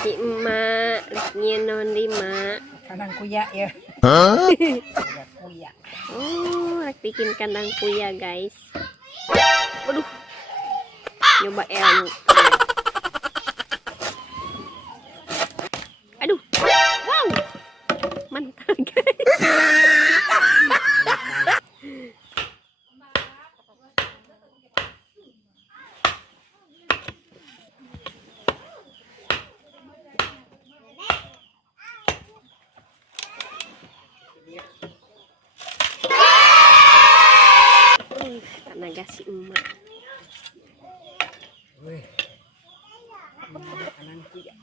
Si emak, leknya non di mak. Kandang kuya ya. Ada kuya. Oh, lek bikin kandang kuya guys. Waduh, nyoba ilmu. Aduh, wow, mantap guys. Tenaga si emak. Wih, kandang kuya.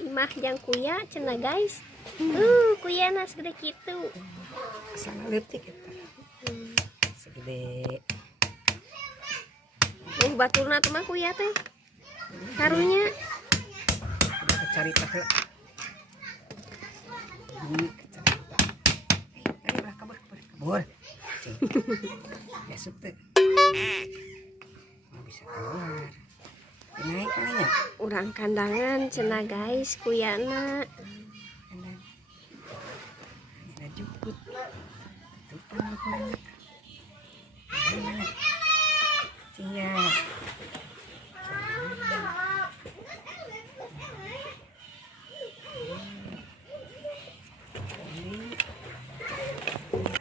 Imah jang kuya cenah guys. Kuya na segede kitu. Sana leutik eta. Segede. Baturna teh mah kuya teh. Karunya Udah carita heula. Ini carita. Ayo udah kabur. Ya sute. Nggak bisa keluar. Naik kalinya. urang kandangan cenah guys kuyana. Ada jukut. Tumpang kemana? Tinggal.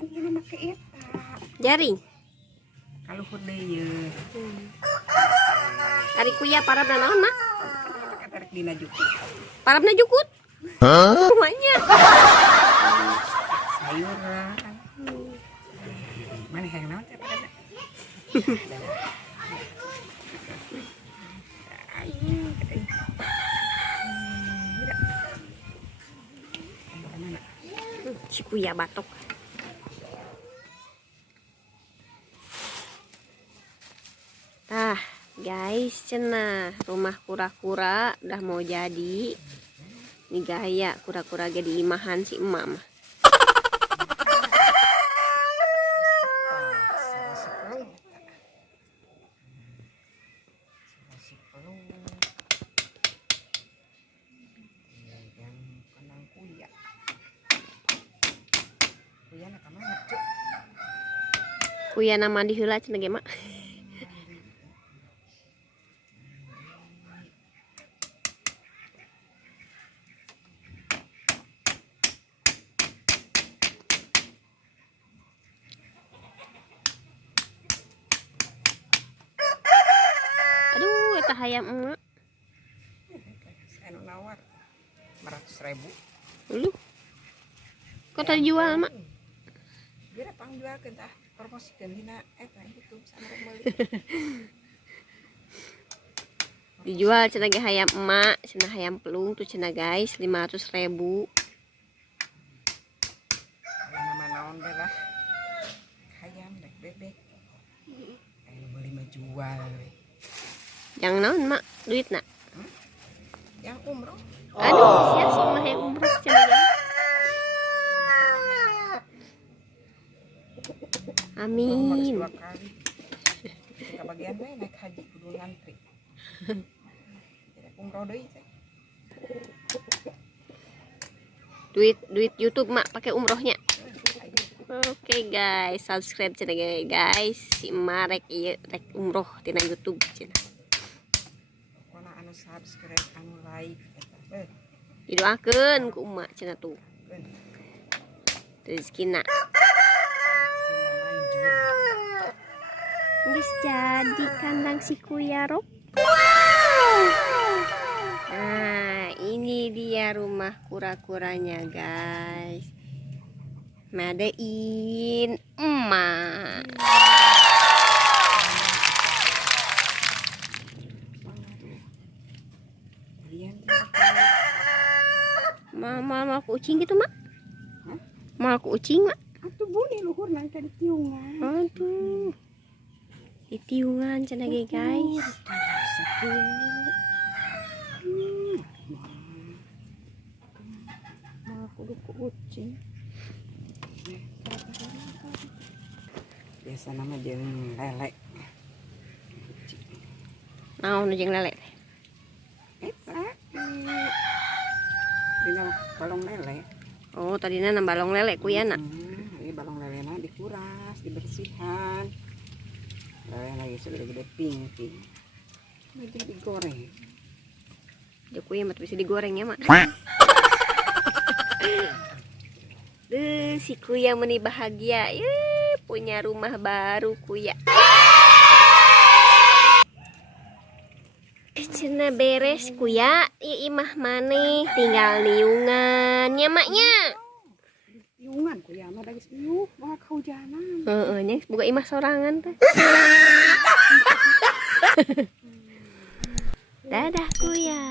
Ini pakai eta. Jaring. Kalau hudeu. Ari kuya parabna naon nak? Tarik dina jukut. Parabna jukut. Rumahnya. Sayuran. Mana yang naon teh pada? Si kuya batok. Tah, guys, cenah rumah kura-kura udah mau jadi. Ini gaya kura-kura jadi imahan si emak mah. Kuya nama di heula cenah ge mak. Aduh, eta hayam emak. Anu nawar 500.000. Lu. Kok tadi jual mak? Dia pangjualkeun tah promosikeun dina eta YouTube sana meuli. Dijual cenah ge hayam emak, cenah hayam pelung tuh cenah guys 500.000. Nama naon bae lah. Hayam dek bebek. Ayo beli mah jual. Yang naon mak? Duit nak? Yang umroh. Aduh, sia si mah yang umroh cenah guys. Amin. 2 kali. Kita bagian we naik haji kudu ngantri. Tidak umroh deui teh. Duit YouTube mak pakai umrohnya. Oke guys, subscribe cenah guys. Si emak rek ieu rek umroh tina YouTube cenah. Pokona anu subscribe anu like eta. Didoakeun ku emak cenah tuh. Rezekina. Geus jadi kandang si kuya Rob. Nah, ini dia rumah kura-kuranya guys. Madein emak. Mau kucing gitu mak? Mau kucing mak? Atuh buni luhur nang tadi tiungan. Aduh. Di tiungan cenah ge guys. Kudu kucing. Biasa nama jeung lele. Naon jeung lele? Eta. Dina balong lele. Oh, tadina na balong lele kuyana. Ini balong lele mah dikuras, dibersihan. Lele lagi sudah gede pink. Jadi digoreng. Ya kuya mah bisa digoreng ya, Mak. Si kuya meni bahagia. Punya rumah baru kuya. Cenah beres kuya, imah maneh tinggal liungan nya maknya. Liungan kuya mah da geus liuk, mah kahujanan. Heeh nya boga imah sorangan teh. Dadah kuya.